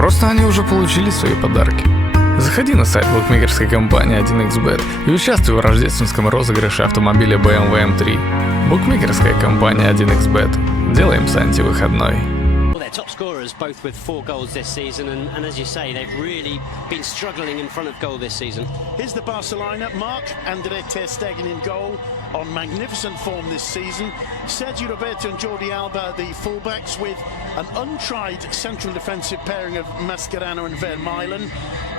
просто они уже получили свои подарки. Заходи на сайт букмекерской компании 1xBet и участвуй в рождественском розыгрыше автомобиля BMW M3. Букмекерская компания 1xBet. Делаем Санте выходной. Top scorers, both with 4 goals this season, and as you say, they've really been struggling in front of goal this season. Here's the Barcelona, Marc-André ter Stegen in goal, on magnificent form this season. Sergio Roberto and Jordi Alba, the fullbacks, with an untried central defensive pairing of Mascherano and Vermaelen.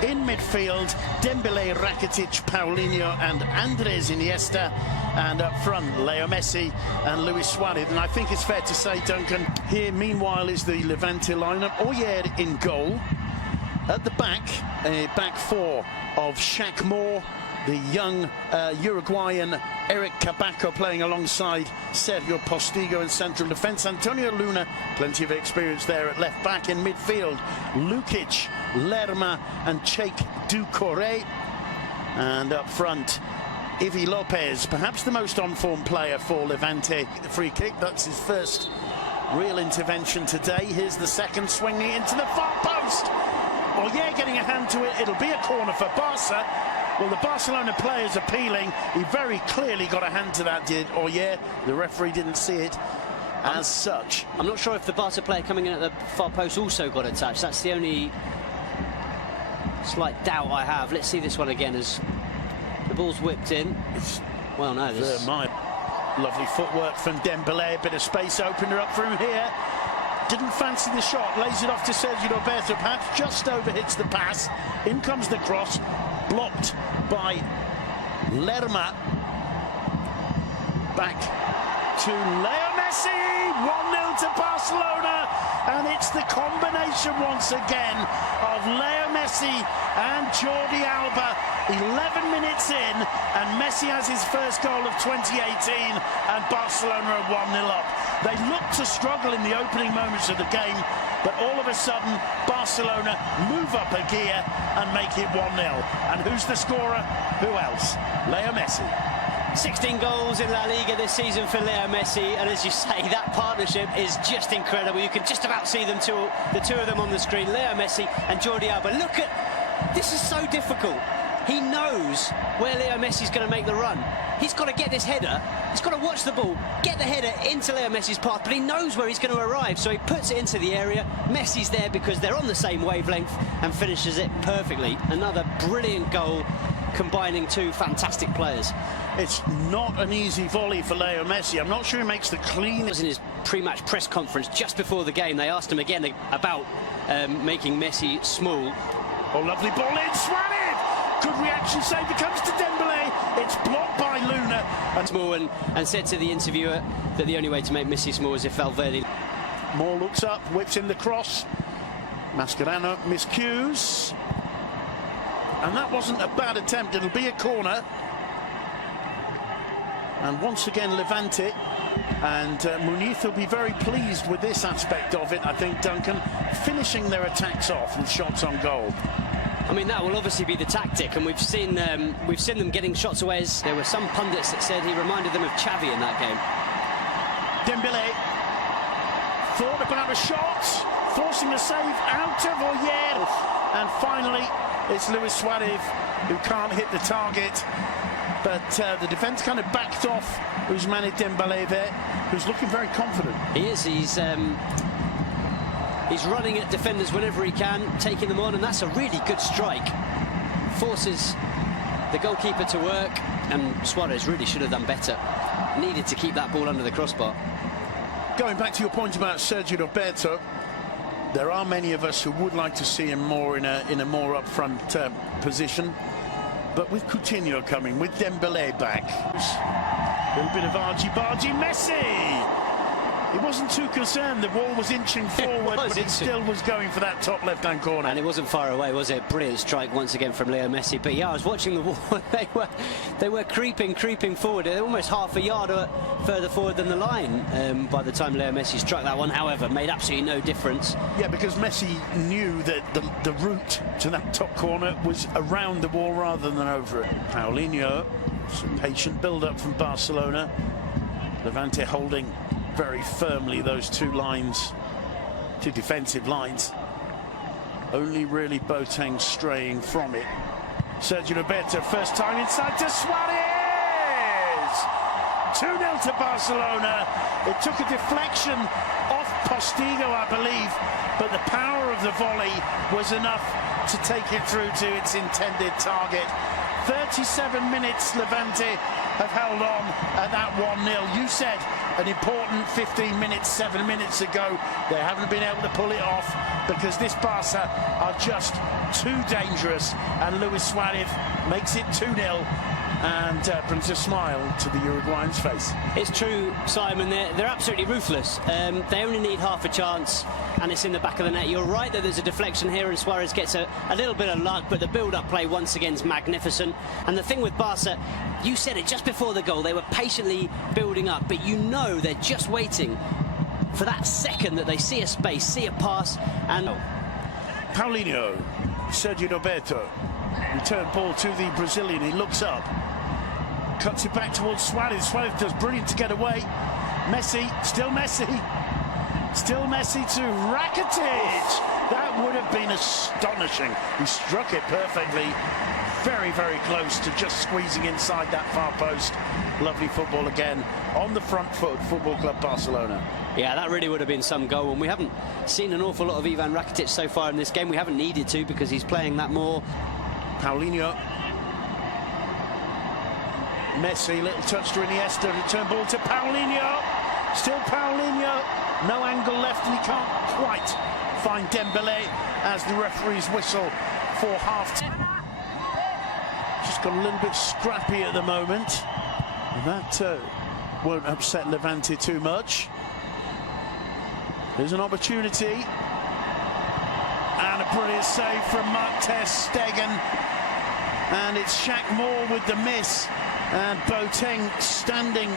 In midfield, Dembélé, Rakitic, Paulinho and Andrés Iniesta. And up front, Leo Messi and Luis Suarez. And I think it's fair to say, Duncan, here meanwhile is the Levante lineup. Oyer in goal. At the back, a back four of Shaq Moore, the young Uruguayan Eric Cabaco playing alongside Sergio Postigo in central defence. Antonio Luna, plenty of experience there at left back. In midfield, Lukic, Lerma and Cheikh Doucouré. And up front, Ivi Lopez, perhaps the most on-form player for Levante. The free kick, that's his first real intervention today. Here's the second, swinging into the far post. Oyer getting a hand to it. It'll be a corner for Barca. Well, the Barcelona player's appealing. He very clearly got a hand to that, did Oyer. The referee didn't see it as such. I'm not sure if the Barca player coming in at the far post also got a touch. That's the only slight doubt I have. Let's see this one again as the ball's whipped in. Well, no, this... Lovely footwork from Dembélé, a bit of space opener up from here. Didn't fancy the shot, lays it off to Sergio Roberto, perhaps just overhits the pass. In comes the cross, blocked by Lerma. Back to Leo Messi, 1-0 to Barcelona, and it's the combination once again of Leo Messi and Jordi Alba. 11 minutes in, and Messi has his first goal of 2018, and Barcelona are 1-0 up. They looked to struggle in the opening moments of the game, but all of a sudden, Barcelona move up a gear and make it 1-0. And who's the scorer? Who else? Leo Messi. 16 goals in La Liga this season for Leo Messi, and as you say, that partnership is just incredible. You can just about see the two of them on the screen, Leo Messi and Jordi Alba. Look at, this is so difficult. He knows where Leo Messi's going to make the run. He's got to get this header, he's got to watch the ball, get the header into Leo Messi's path, but he knows where he's going to arrive, so he puts it into the area. Messi's there because they're on the same wavelength and finishes it perfectly. Another brilliant goal combining two fantastic players. It's not an easy volley for Leo Messi. I'm not sure he makes the cleanest. In his pre-match press conference just before the game, they asked him again about making Messi small. Oh, lovely ball in, Suarez! Good reaction save, it comes to Dembélé. It's blocked by Luna. Small and said to the interviewer that the only way to make Messi small is if Valverde. Moore looks up, whips in the cross. Mascherano miscues. And that wasn't a bad attempt, it'll be a corner. And once again, Levante. And Muniz will be very pleased with this aspect of it, I think, Duncan, finishing their attacks off with shots on goal. I mean, that will obviously be the tactic, and we've seen them getting shots away. There were some pundits that said he reminded them of Xavi in that game. Dembélé thought about a shot, forcing a save out of Oyer, and finally it's Luis Suarez who can't hit the target. But the defence kind of backed off Ousmane Dembélé there, who's looking very confident. He is. He's running at defenders whenever he can, taking them on, and that's a really good strike. Forces the goalkeeper to work, and Suarez really should have done better. Needed to keep that ball under the crossbar. Going back to your point about Sergio Roberto, there are many of us who would like to see him more in a more up-front position. But with Coutinho coming, with Dembélé back, a little bit of argy-bargy. Messi! He wasn't too concerned, the ball was inching forward, but it still was going for that top left-hand corner. And it wasn't far away, was it? Brilliant strike once again from Leo Messi. But yeah, I was watching the ball, they were creeping forward, almost half a yard further forward than the line by the time Leo Messi struck that one. However, made absolutely no difference. Yeah, because Messi knew that the route to that top corner was around the ball rather than over it. Paulinho, some patient build-up from Barcelona. Levante holding very firmly those two defensive lines. Only really Boateng straying from it. Sergio Roberto, first time inside to Suarez! 2-0 to Barcelona. It took a deflection off Postigo, I believe, but the power of the volley was enough to take it through to its intended target. 37 minutes Levante have held on at that 1-0. You said an important 15 minutes, 7 minutes ago. They haven't been able to pull it off because this Barca are just too dangerous, and Luis Suarez makes it 2-0 and brings a smile to the Uruguayan's face. It's true, Simon, they're absolutely ruthless. They only need half a chance and it's in the back of the net. You're right that there's a deflection here and Suarez gets a little bit of luck, but the build-up play once again is magnificent. And the thing with Barca, you said it just before the goal, they were patiently building up, but you know they're just waiting for that second that they see a space, see a pass, and... Paulinho, Sergio Roberto, return ball to the Brazilian, he looks up, cuts it back towards Suarez. Suarez does brilliant to get away. Messi, still Messi to Rakitic. That would have been astonishing. He struck it perfectly, very, very close to just squeezing inside that far post. Lovely football again on the front foot, Football Club Barcelona. Yeah, that really would have been some goal, and we haven't seen an awful lot of Ivan Rakitic so far in this game. We haven't needed to because he's playing that more. Paulinho. Messi, little touch to Iniesta, return ball to Paulinho. Still Paulinho, no angle left, and he can't quite find Dembele as the referee's whistle for half-time. Just got a little bit scrappy at the moment, and that won't upset Levante too much. There's an opportunity, and a brilliant save from Mark ter Stegen, and it's Shaq Moore with the miss, and Boateng standing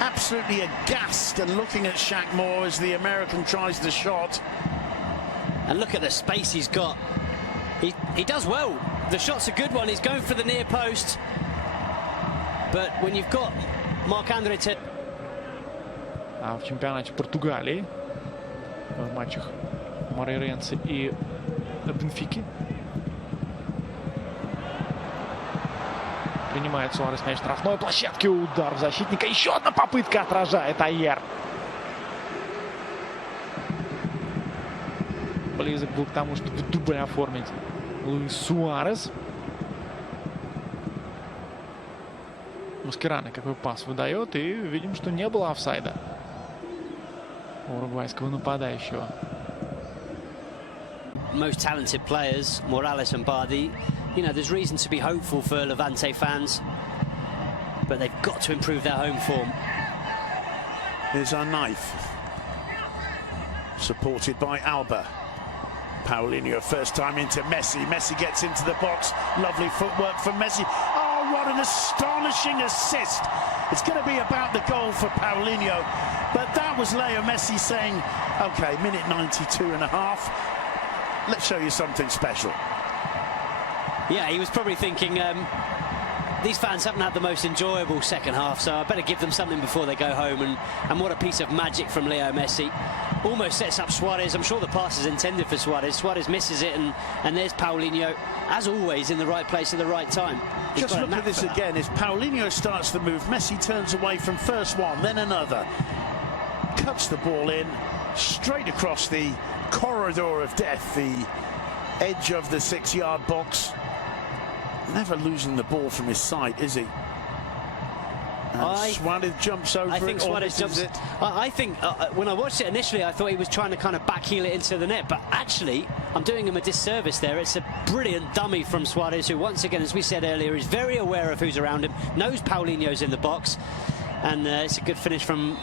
absolutely aghast and looking at Shaq Moore as the American tries the shot. And look at the space he's got. He does well. The shot's a good one. He's going for the near post. But when you've got Marc-André ter... А в чемпионате Португалии в матчах Морейренse и Бенфики принимает Суарес мяч в штрафной площадке, удар защитника, еще одна попытка, отражает Айер. Близок был к тому, чтобы дубль оформить Луис Суарес. Маскерано какой пас выдает, и видим, что не было офсайда у уругвайского нападающего. Most talented players, Morales and Bardi. You know, there's reason to be hopeful for Levante fans, but they've got to improve their home form. Here's our knife, supported by Alba. Paulinho, first time into Messi. Messi gets into the box. Lovely footwork from Messi. Oh, what an astonishing assist. It's going to be about the goal for Paulinho, but that was Leo Messi saying, okay, minute 92 and a half. Let's show you something special. Yeah, he was probably thinking, these fans haven't had the most enjoyable second half, so I better give them something before they go home. And what a piece of magic from Leo Messi. Almost sets up Suarez. I'm sure the pass is intended for Suarez. Suarez misses it, and there's Paulinho, as always, in the right place at the right time. Just look at this again. As Paulinho starts the move, Messi turns away from first one, then another. Cuts the ball in, straight across the corridor of death, the edge of the 6-yard box. Never losing the ball from his side, is he? Suarez jumps over. I think Suarez jumps it. I think when I watched it initially, I thought he was trying to kind of backheel it into the net, but actually, I'm doing him a disservice there. It's a brilliant dummy from Suarez, who once again, as we said earlier, is very aware of who's around him, knows Paulinho's in the box, and it's a good finish from